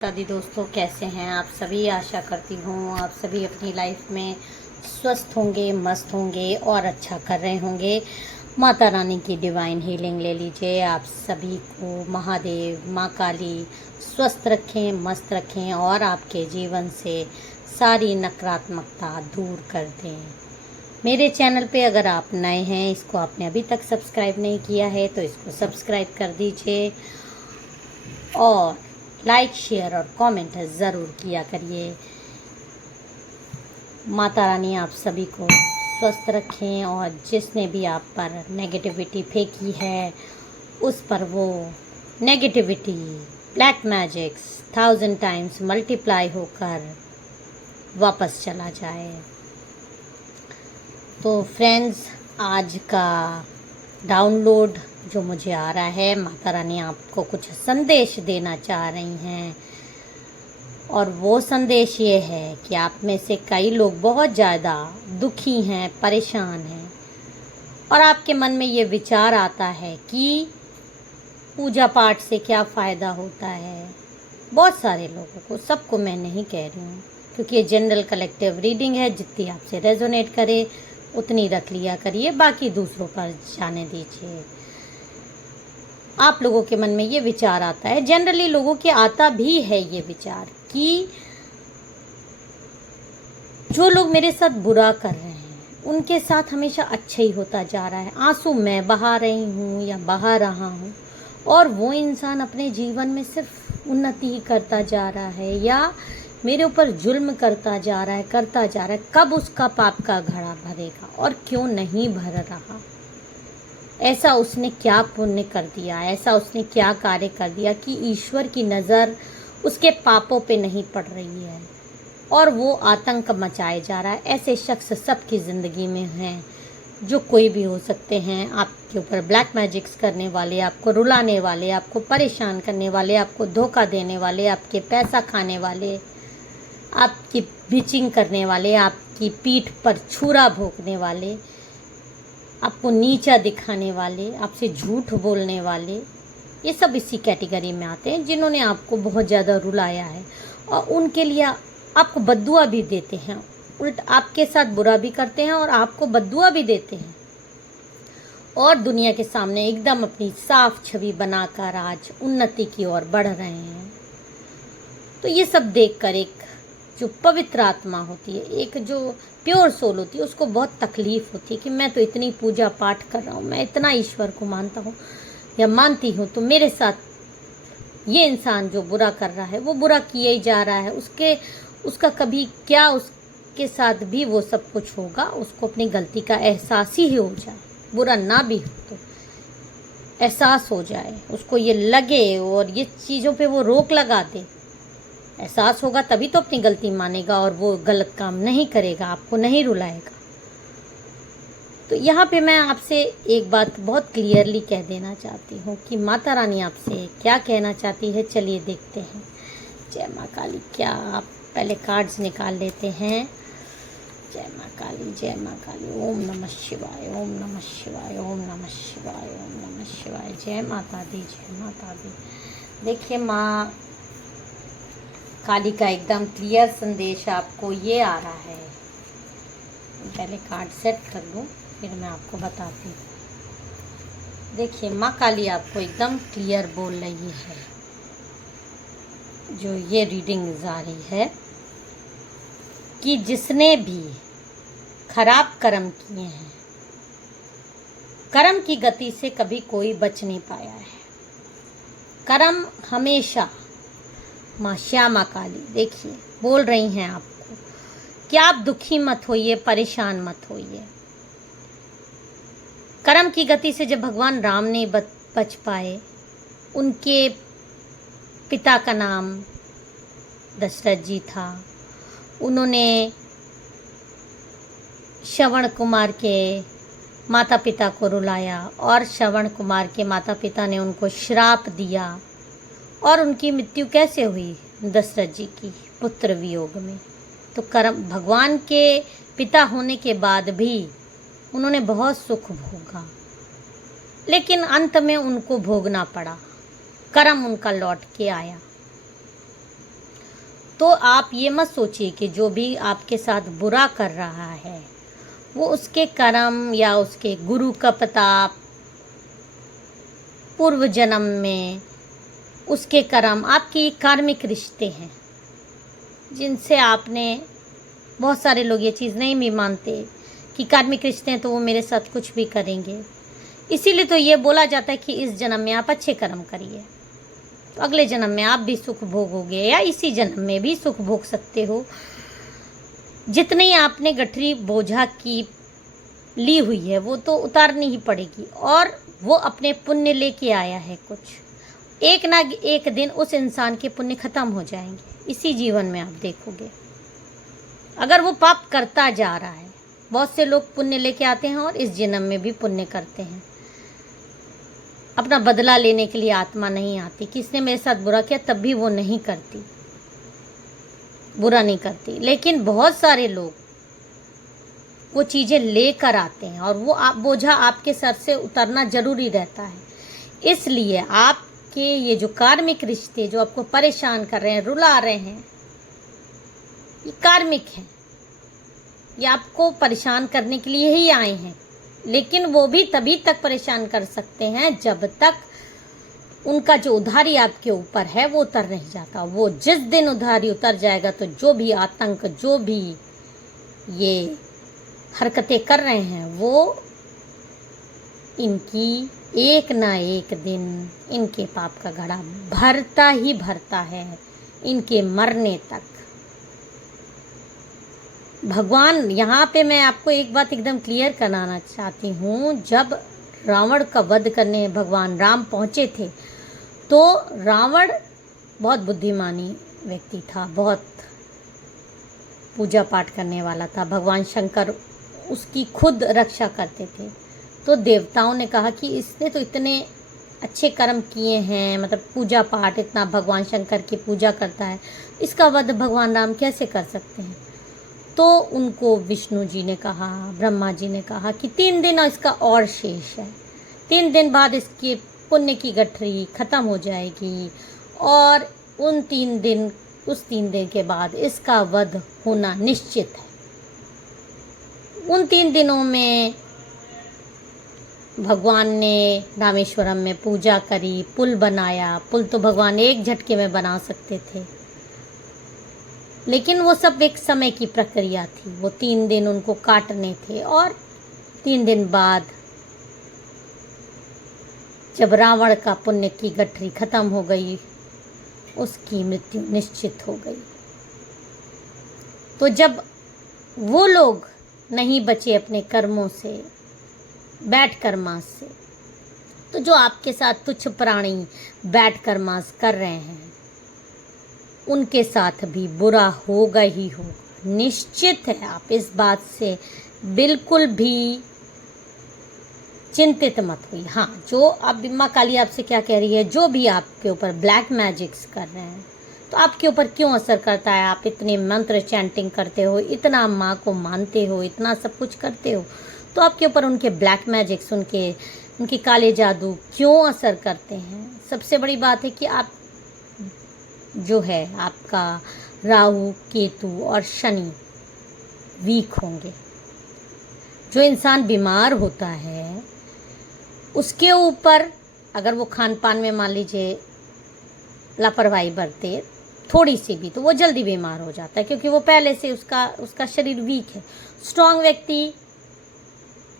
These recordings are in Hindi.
दादी दोस्तों, कैसे हैं आप सभी। आशा करती हूँ आप सभी अपनी लाइफ में स्वस्थ होंगे, मस्त होंगे और अच्छा कर रहे होंगे। माता रानी की डिवाइन हीलिंग ले लीजिए। आप सभी को महादेव, माँ काली स्वस्थ रखें, मस्त रखें और आपके जीवन से सारी नकारात्मकता दूर कर दें। मेरे चैनल पे अगर आप नए हैं, इसको आपने अभी तक सब्सक्राइब नहीं किया है तो इसको सब्सक्राइब कर दीजिए और लाइक, शेयर और कमेंट ज़रूर किया करिए। माता रानी आप सभी को स्वस्थ रखें और जिसने भी आप पर नेगेटिविटी फेंकी है उस पर वो negativity, black magics 1000 times multiply होकर वापस चला जाए। तो फ्रेंड्स, आज का डाउनलोड जो मुझे आ रहा है, माता रानी आपको कुछ संदेश देना चाह रही हैं और वो संदेश ये है कि आप में से कई लोग बहुत ज़्यादा दुखी हैं, परेशान हैं और आपके मन में ये विचार आता है कि पूजा पाठ से क्या फ़ायदा होता है। बहुत सारे लोगों को, सबको मैं नहीं कह रही हूँ, क्योंकि ये जनरल कलेक्टिव रीडिंग है। जितनी आपसे रेजोनेट करे उतनी रख लिया करिए, बाकी दूसरों पर जाने दीजिए। आप लोगों के मन में ये विचार आता है, जनरली लोगों के आता भी है ये विचार कि जो लोग मेरे साथ बुरा कर रहे हैं उनके साथ हमेशा अच्छा ही होता जा रहा है। आंसू मैं बहा रही हूँ या बहा रहा हूँ और वो इंसान अपने जीवन में सिर्फ उन्नति ही करता जा रहा है या मेरे ऊपर जुल्म करता जा रहा है। कब उसका पाप का घड़ा भरेगा और क्यों नहीं भर रहा? ऐसा उसने क्या पुण्य कर दिया, ऐसा उसने क्या कार्य कर दिया कि ईश्वर की नज़र उसके पापों पे नहीं पड़ रही है और वो आतंक मचाए जा रहा है। ऐसे शख्स सबकी ज़िंदगी में हैं, जो कोई भी हो सकते हैं। आपके ऊपर ब्लैक मैजिक्स करने वाले, आपको रुलाने वाले, आपको परेशान करने वाले, आपको धोखा देने वाले, आपके पैसा खाने वाले, आपकी बिचिंग करने वाले, आपकी पीठ पर छुरा भोंकने वाले, आपको नीचा दिखाने वाले, आपसे झूठ बोलने वाले, ये सब इसी कैटेगरी में आते हैं, जिन्होंने आपको बहुत ज़्यादा रुलाया है और उनके लिए आपको बद्दुआ भी देते हैं। उल्टा आपके साथ बुरा भी करते हैं और आपको बद्दुआ भी देते हैं और दुनिया के सामने एकदम अपनी साफ छवि बनाकर आज उन्नति की ओर बढ़ रहे हैं। तो ये सब देखकर एक जो पवित्र आत्मा होती है, एक जो प्योर सोल होती है, उसको बहुत तकलीफ होती है कि मैं तो इतनी पूजा पाठ कर रहा हूँ, मैं इतना ईश्वर को मानता हूँ या मानती हूँ, तो मेरे साथ ये इंसान जो बुरा कर रहा है वो बुरा किए ही जा रहा है। उसका कभी क्या उसके साथ भी वो सब कुछ होगा, उसको अपनी गलती का एहसास ही हो जाए, बुरा ना भी हो तो एहसास हो जाए, उसको ये लगे और ये चीज़ों पे वो रोक लगा दे। एहसास होगा तभी तो अपनी गलती मानेगा और वो गलत काम नहीं करेगा, आपको नहीं रुलाएगा। तो यहाँ पे मैं आपसे एक बात बहुत क्लियरली कह देना चाहती हूँ कि माता रानी आपसे क्या कहना चाहती है, चलिए देखते हैं। जय माँ काली। क्या आप पहले कार्ड्स निकाल लेते हैं। जय माँ काली, जय माँ काली। ओम नमः शिवाय, ओम नमः शिवाय, ओम नमः शिवाय, ओम नमः शिवाय। जय माता दी, जय माता दी। देखिए, माँ काली का एकदम क्लियर संदेश आपको ये आ रहा है। पहले कार्ड सेट कर लूँ, फिर मैं आपको बताती हूँ। देखिए, माँ काली आपको एकदम क्लियर बोल रही है, जो ये रीडिंग जारी है, कि जिसने भी खराब कर्म किए हैं, कर्म की गति से कभी कोई बच नहीं पाया है। कर्म हमेशा माँ श्यामा काली देखिए बोल रही हैं आपको कि आप दुखी मत होइए, परेशान मत होइए। कर्म की गति से जब भगवान राम नहीं बच पाए, उनके पिता का नाम दशरथ जी था। उन्होंने श्रवण कुमार के माता पिता को रुलाया और श्रवण कुमार के माता पिता ने उनको श्राप दिया और उनकी मृत्यु कैसे हुई? दशरथ जी की पुत्र वियोग में। तो कर्म, भगवान के पिता होने के बाद भी उन्होंने बहुत सुख भोगा, लेकिन अंत में उनको भोगना पड़ा। कर्म उनका लौट के आया। तो आप ये मत सोचिए कि जो भी आपके साथ बुरा कर रहा है वो उसके कर्म या उसके गुरु का प्रताप, पूर्व जन्म में उसके कर्म, आपके कार्मिक रिश्ते हैं जिनसे आपने, बहुत सारे लोग ये चीज़ नहीं भी मानते कि कार्मिक रिश्ते हैं तो वो मेरे साथ कुछ भी करेंगे। इसीलिए तो ये बोला जाता है कि इस जन्म में आप अच्छे कर्म करिए तो अगले जन्म में आप भी सुख भोगोगे, या इसी जन्म में भी सुख भोग सकते हो। जितनी आपने गठरी बोझा की ली हुई है वो तो उतारनी ही पड़ेगी, और वो अपने पुण्य लेके आया है कुछ, एक ना एक दिन उस इंसान के पुण्य खत्म हो जाएंगे। इसी जीवन में आप देखोगे अगर वो पाप करता जा रहा है, बहुत से लोग पुण्य लेके आते हैं और इस जन्म में भी पुण्य करते हैं। अपना बदला लेने के लिए आत्मा नहीं आती, किसने मेरे साथ बुरा किया तब भी वो नहीं करती, बुरा नहीं करती। लेकिन बहुत सारे लोग वो चीज़ें लेकर आते हैं और वो बोझा आपके सर से उतरना जरूरी रहता है। इसलिए आपके ये जो कार्मिक रिश्ते जो आपको परेशान कर रहे हैं, रुला रहे हैं, ये कार्मिक हैं, ये आपको परेशान करने के लिए ही आए हैं। लेकिन वो भी तभी तक परेशान कर सकते हैं जब तक उनका जो उधारी आपके ऊपर है वो उतर नहीं जाता। वो जिस दिन उधारी उतर जाएगा तो जो भी आतंक, जो भी ये हरकतें कर रहे हैं वो इनकी एक ना एक दिन इनके पाप का घड़ा भरता ही भरता है, इनके मरने तक। भगवान, यहाँ पे मैं आपको एक बात एकदम क्लियर कराना चाहती हूँ। जब रावण का वध करने भगवान राम पहुँचे थे तो रावण बहुत बुद्धिमानी व्यक्ति था, बहुत पूजा पाठ करने वाला था। भगवान शंकर उसकी खुद रक्षा करते थे। तो देवताओं ने कहा कि इसने तो इतने अच्छे कर्म किए हैं, मतलब पूजा पाठ, इतना भगवान शंकर की पूजा करता है, इसका वध भगवान राम कैसे कर सकते हैं। तो उनको विष्णु जी ने कहा, ब्रह्मा जी ने कहा कि 3 दिन इसका और शेष है, 3 दिन बाद इसके पुण्य की गठरी खत्म हो जाएगी और उस 3 दिन के बाद इसका वध होना निश्चित है। उन 3 दिनों में भगवान ने रामेश्वरम में पूजा करी, पुल बनाया। पुल तो भगवान एक झटके में बना सकते थे, लेकिन वो सब एक समय की प्रक्रिया थी। वो 3 दिन उनको काटने थे और 3 दिन बाद जब रावण का पुण्य की गठरी खत्म हो गई, उसकी मृत्यु निश्चित हो गई। तो जब वो लोग नहीं बचे अपने कर्मों से, बैठ कर मांस से, तो जो आपके साथ तुच्छ प्राणी बैठ कर मांस कर रहे हैं उनके साथ भी बुरा होगा ही होगा, निश्चित है। आप इस बात से बिल्कुल भी चिंतित मत हुई। हाँ, जो अब माँ काली आपसे क्या कह रही है, जो भी आपके ऊपर ब्लैक मैजिक्स कर रहे हैं तो आपके ऊपर क्यों असर करता है। आप इतने मंत्र चैंटिंग करते हो, इतना माँ को मानते हो, इतना सब कुछ करते हो, तो आपके ऊपर उनके ब्लैक मैजिक्स, उनके काले जादू क्यों असर करते हैं। सबसे बड़ी बात है कि आप जो है आपका राहु, केतु और शनि वीक होंगे। जो इंसान बीमार होता है उसके ऊपर अगर वो खान पान में मान लीजिए लापरवाही बरते थोड़ी सी भी, तो वो जल्दी बीमार हो जाता है, क्योंकि वो पहले से उसका शरीर वीक है। स्ट्रांग व्यक्ति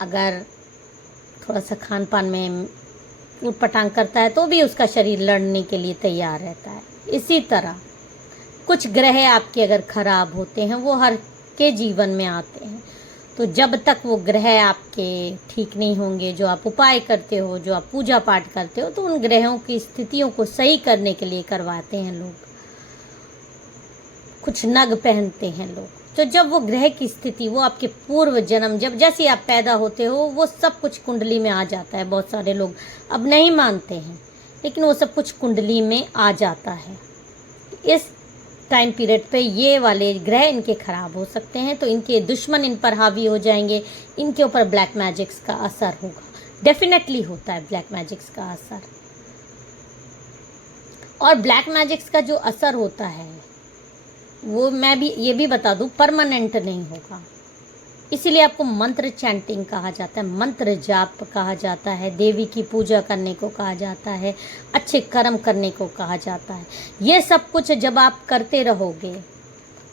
अगर थोड़ा सा खान पान में उटपटांग करता है तो भी उसका शरीर लड़ने के लिए तैयार रहता है। इसी तरह कुछ ग्रह आपके अगर खराब होते हैं, वो हर के जीवन में आते हैं, तो जब तक वो ग्रह आपके ठीक नहीं होंगे, जो आप उपाय करते हो, जो आप पूजा पाठ करते हो, तो उन ग्रहों की स्थितियों को सही करने के लिए करवाते हैं लोग। कुछ नग पहनते हैं लोग, तो जब वो ग्रह की स्थिति, वो आपके पूर्व जन्म, जब जैसे आप पैदा होते हो वो सब कुछ कुंडली में आ जाता है। बहुत सारे लोग अब नहीं मानते हैं, लेकिन वो सब कुछ कुंडली में आ जाता है। इस टाइम पीरियड पे ये वाले ग्रह इनके खराब हो सकते हैं, तो इनके दुश्मन इन पर हावी हो जाएंगे, इनके ऊपर ब्लैक मैजिक्स का असर होगा। डेफिनेटली होता है ब्लैक मैजिक्स का असर। और ब्लैक मैजिक्स का जो असर होता है वो मैं भी ये भी बता दूं, परमानेंट नहीं होगा। इसीलिए आपको मंत्र चैंटिंग कहा जाता है, मंत्र जाप कहा जाता है, देवी की पूजा करने को कहा जाता है, अच्छे कर्म करने को कहा जाता है। ये सब कुछ जब आप करते रहोगे,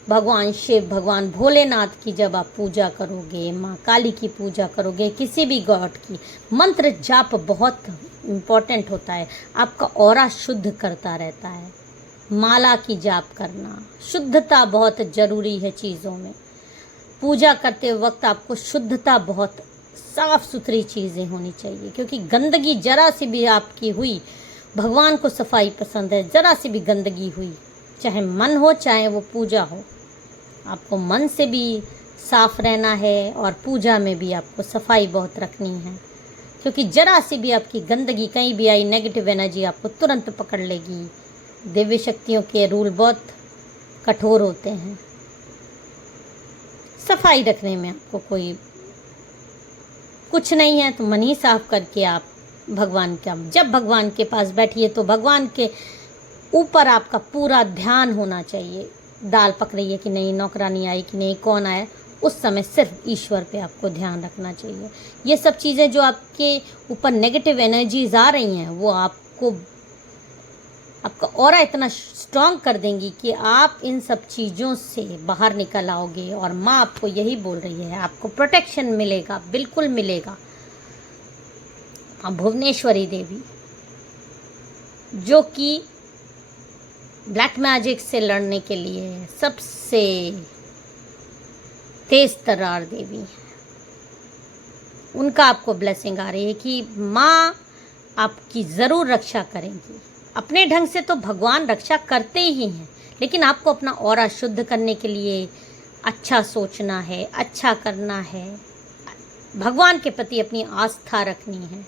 भगवान शिव, भगवान भोलेनाथ की जब आप पूजा करोगे, माँ काली की पूजा करोगे, किसी भी गॉड की, मंत्र जाप बहुत इम्पोर्टेंट होता है। आपका ऑरा शुद्ध करता रहता है। माला की जाप करना, शुद्धता बहुत ज़रूरी है चीज़ों में। पूजा करते वक्त आपको शुद्धता, बहुत साफ सुथरी चीज़ें होनी चाहिए, क्योंकि गंदगी जरा सी भी आपकी हुई, भगवान को सफाई पसंद है, जरा सी भी गंदगी हुई, चाहे मन हो चाहे वो पूजा हो, आपको मन से भी साफ रहना है और पूजा में भी आपको सफाई बहुत रखनी है। क्योंकि जरा सी भी आपकी गंदगी कहीं भी आई, नेगेटिव एनर्जी आपको तुरंत पकड़ लेगी। दिव्य शक्तियों के रूल बहुत कठोर होते हैं। सफाई रखने में आपको कोई कुछ नहीं है, तो मन ही साफ करके आप भगवान का, जब भगवान के पास बैठिए तो भगवान के ऊपर आपका पूरा ध्यान होना चाहिए। दाल पक रही है कि नहीं, नौकरानी आई कि नहीं, कौन आया, उस समय सिर्फ ईश्वर पे आपको ध्यान रखना चाहिए। ये सब चीज़ें जो आपके ऊपर नेगेटिव एनर्जीज आ रही हैं, वो आपका ऑरा इतना स्ट्रांग कर देंगी कि आप इन सब चीज़ों से बाहर निकल आओगे। और माँ आपको यही बोल रही है, आपको प्रोटेक्शन मिलेगा, बिल्कुल मिलेगा। भुवनेश्वरी देवी, जो कि ब्लैक मैजिक से लड़ने के लिए सबसे तेज तर्रार देवी है, उनका आपको ब्लेसिंग आ रही है कि माँ आपकी ज़रूर रक्षा करेंगी। अपने ढंग से तो भगवान रक्षा करते ही हैं, लेकिन आपको अपना ऑरा शुद्ध करने के लिए अच्छा सोचना है, अच्छा करना है, भगवान के प्रति अपनी आस्था रखनी है।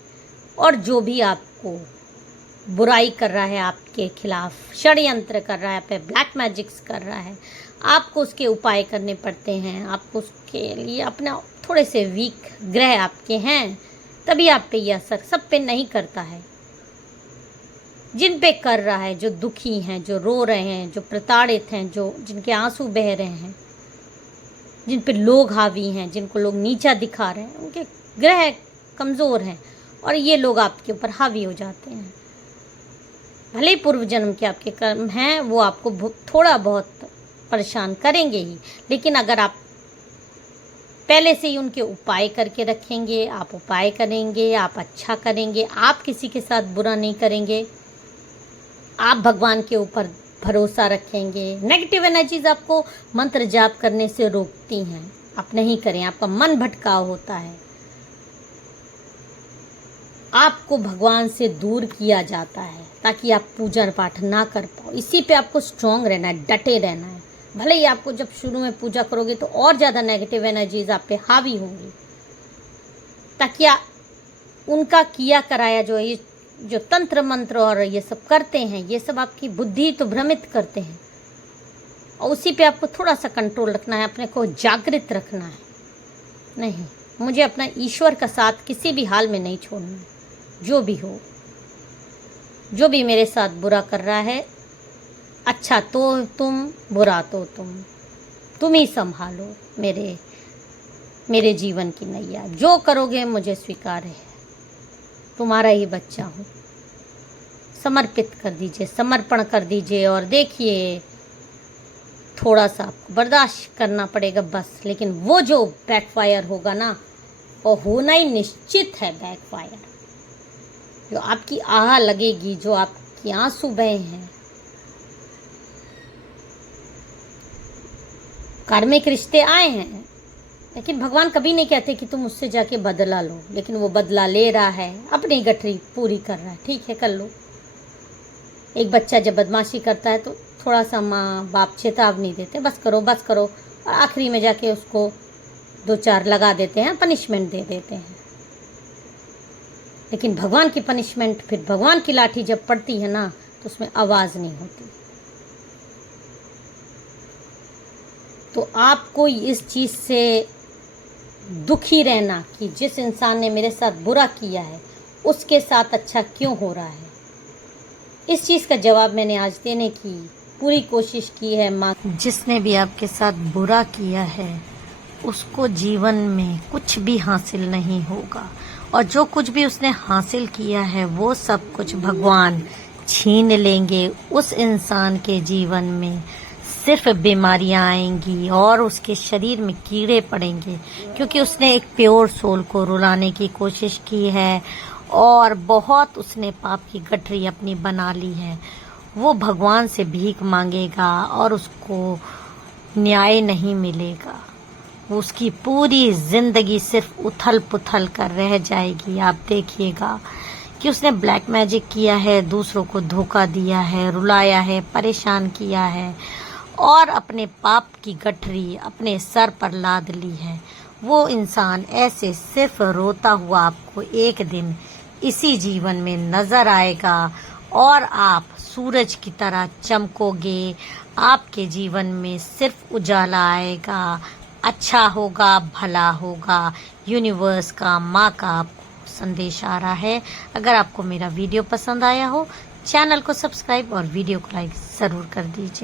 और जो भी आपको बुराई कर रहा है, आपके खिलाफ षड्यंत्र कर रहा है, आप पे ब्लैक मैजिक्स कर रहा है, आपको उसके उपाय करने पड़ते हैं। आपको उसके लिए अपना थोड़े से वीक ग्रह आपके हैं, तभी आप पे यह असर, सब पे नहीं करता है। जिन पे कर रहा है, जो दुखी हैं, जो रो रहे हैं, जो प्रताड़ित हैं, जो जिनके आंसू बह रहे हैं, जिन पे लोग हावी हैं, जिनको लोग नीचा दिखा रहे हैं, उनके ग्रह कमज़ोर हैं और ये लोग आपके ऊपर हावी हो जाते हैं। भले ही पूर्व जन्म के आपके कर्म हैं, वो आपको थोड़ा बहुत परेशान करेंगे ही, लेकिन अगर आप पहले से ही उनके उपाय करके रखेंगे, आप उपाय करेंगे, आप अच्छा करेंगे, आप किसी के साथ बुरा नहीं करेंगे, आप भगवान के ऊपर भरोसा रखेंगे। नेगेटिव एनर्जीज आपको मंत्र जाप करने से रोकती हैं, आप नहीं करें, आपका मन भटकाव होता है, आपको भगवान से दूर किया जाता है ताकि आप पूजा पाठ ना कर पाओ। इसी पे आपको स्ट्रांग रहना है, डटे रहना है। भले ही आपको जब शुरू में पूजा करोगे तो और ज़्यादा नेगेटिव एनर्जीज आप पे हावी होंगी, ताकि उनका किया कराया जो ये जो तंत्र मंत्र और ये सब करते हैं, ये सब आपकी बुद्धि तो भ्रमित करते हैं, और उसी पे आपको थोड़ा सा कंट्रोल रखना है, अपने को जागृत रखना है। नहीं, मुझे अपना ईश्वर का साथ किसी भी हाल में नहीं छोड़ना है। जो भी हो, जो भी मेरे साथ बुरा कर रहा है, अच्छा तो तुम, बुरा तो तुम ही संभालो मेरे जीवन की नैया। जो करोगे मुझे स्वीकार है, तुम्हारा ही बच्चा हूँ। समर्पित कर दीजिए, समर्पण कर दीजिए, और देखिए थोड़ा सा आपको बर्दाश्त करना पड़ेगा बस, लेकिन वो जो बैकफायर होगा ना, वो होना ही निश्चित है बैकफायर। जो आपकी आह लगेगी, जो आपकी आंसू बहे हैं, कार्मिक रिश्ते आए हैं, लेकिन भगवान कभी नहीं कहते कि तुम उससे जाके बदला लो, लेकिन वो बदला ले रहा है, अपनी गठरी पूरी कर रहा है। ठीक है, कर लो। एक बच्चा जब बदमाशी करता है तो थोड़ा सा माँ बाप चेतावनी देते, बस करो बस करो, और आखिरी में जाके उसको 2-4 लगा देते हैं, पनिशमेंट दे देते हैं। लेकिन भगवान की पनिशमेंट, फिर भगवान की लाठी जब पड़ती है ना, तो उसमें आवाज़ नहीं होती। तो आपको इस चीज़ से दुखी रहना कि जिस इंसान ने मेरे साथ बुरा किया है उसके साथ अच्छा क्यों हो रहा है, इस चीज़ का जवाब मैंने आज देने की पूरी कोशिश की है माँ। जिसने भी आपके साथ बुरा किया है उसको जीवन में कुछ भी हासिल नहीं होगा, और जो कुछ भी उसने हासिल किया है वो सब कुछ भगवान छीन लेंगे। उस इंसान के जीवन में सिर्फ बीमारियां आएंगी और उसके शरीर में कीड़े पड़ेंगे, क्योंकि उसने एक प्योर सोल को रुलाने की कोशिश की है और बहुत उसने पाप की गठरी अपनी बना ली है। वो भगवान से भीख मांगेगा और उसको न्याय नहीं मिलेगा। उसकी पूरी जिंदगी सिर्फ उथल पुथल कर रह जाएगी। आप देखिएगा कि उसने ब्लैक मैजिक किया है, दूसरों को धोखा दिया है, रुलाया है, परेशान किया है और अपने पाप की गठरी अपने सर पर लाद ली है। वो इंसान ऐसे सिर्फ रोता हुआ आपको एक दिन इसी जीवन में नजर आएगा और आप सूरज की तरह चमकोगे। आपके जीवन में सिर्फ उजाला आएगा, अच्छा होगा, भला होगा। यूनिवर्स का, माँ का आपको संदेश आ रहा है। अगर आपको मेरा वीडियो पसंद आया हो, चैनल को सब्सक्राइब और वीडियो को लाइक जरूर कर दीजिए।